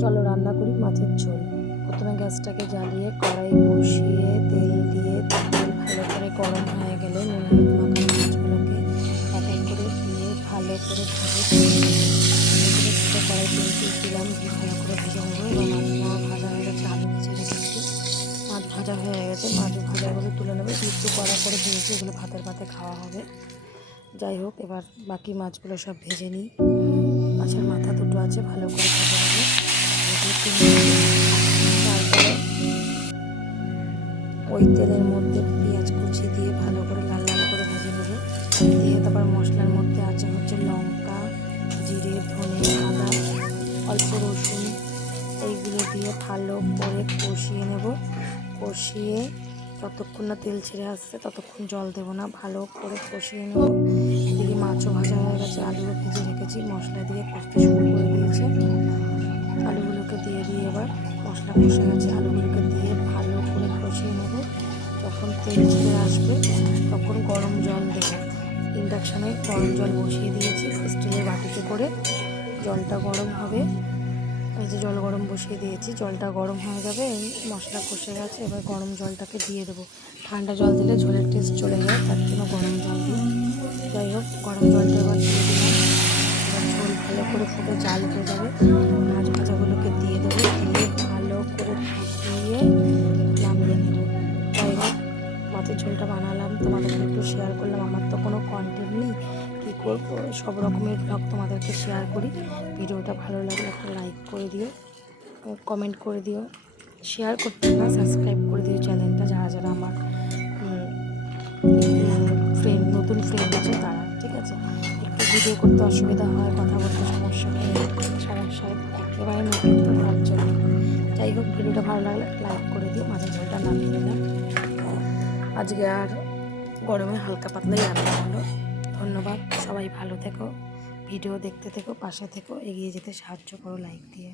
চলো রান্না করি মাছের ঝোল। প্রথমে গ্যাসটাকে জ্বালিয়ে কড়াই বসিয়ে তেল দিয়ে তেল ভালো করে গরম হয়ে গেলে নুন মাছগুলোকে এক এক করে দিয়ে ভালো করে ভেজে কড়াই তেল দিলাম, দিয়ে ভালো করে ভেজে নেব এবার মাছগুলো ভাজা হয়ে গেছে, আলু ভেজে রেখেছি। মাছ ভাজা হয়ে গেছে, মাছ ভাজাগুলো তুলে নেবে। একটু কড়া করে ভেজেছি এগুলো ভাতের পাতে খাওয়া হবে। যাই হোক, এবার বাকি মাছগুলো সব ভেজে নিই। মাছের মাথা দুটো আছে, ভালো করে ভাজা তারপরে ওই তেলের মধ্যে পেঁয়াজ কুচি দিয়ে ভালো করে লাল লাল করে ভেজে নেবে। দিয়ে তারপর মশলার মধ্যে আছে হচ্ছে লঙ্কা, জিরে, ধনে, আদা, অল্প রসুন, এইগুলো দিয়ে ভালো করে কষিয়ে নেব। কষিয়ে যতক্ষণ না তেল ছেড়ে আসছে ততক্ষণ জল দেবো না, ভালো করে কষিয়ে নেব। এদিকে মাছও ভাজা হয়ে গেছে, আলুও ভেজে রেখেছি, মশলা দিয়ে কষতে শুরু করে দিয়েছে। কষে গেছে আলুগুলোকে দিয়ে ভালো করে কষিয়ে নেব। যখন তেল ছেড়ে আসবে, তখন গরম জল দেবো। ইন্ডাকশানে গরম জল বসিয়ে দিয়েছি, স্টিলের বাটিতে করে। জলটা গরম হবে। এই যে জল গরম বসিয়ে দিয়েছি, জলটা গরম হয়ে যাবে মশলা কষে গেছে। এবার গরম জলটাকে দিয়ে দেবো। ঠান্ডা জল দিলে ঝোলের টেস্ট চলে যায়, তার জন্য গরম জল দিই। যাই হোক, গরম জলটা এবার দিয়ে দিলাম। এবার ঝোল ভালো করে ফুটে জাল হয়ে যাবে। ঝোলটা বানালাম, তোমাদেরকে একটু শেয়ার করলাম। আমার তো কোনো কন্টেন্ট নেই। কী করব? সব রকমের ব্লগ তোমাদেরকে শেয়ার করি। ভিডিওটা ভালো লাগলে একটা লাইক করে দিও কমেন্ট করে দিও। শেয়ার করতে না সাবস্ক্রাইব করে দিও চ্যানেলটা যারা যারা আমার ফ্রেন্ড নতুন ফ্রেন্ড আছে তারা, ঠিক আছে? একটু ভিডিও করতে অসুবিধা হয়, কথা বলতে সমস্যা হয় সারা একেবারে নতুন তো যাই হোক, ভিডিওটা ভালো লাগলে লাইক করে আজকে আর গরমে হালকা পাতলাই রান্না হলো। ধন্যবাদ, সবাই ভালো থেকো, ভিডিও দেখতে থেকো, পাশে থেকো, এগিয়ে যেতে সাহায্য করো লাইক দিয়ে।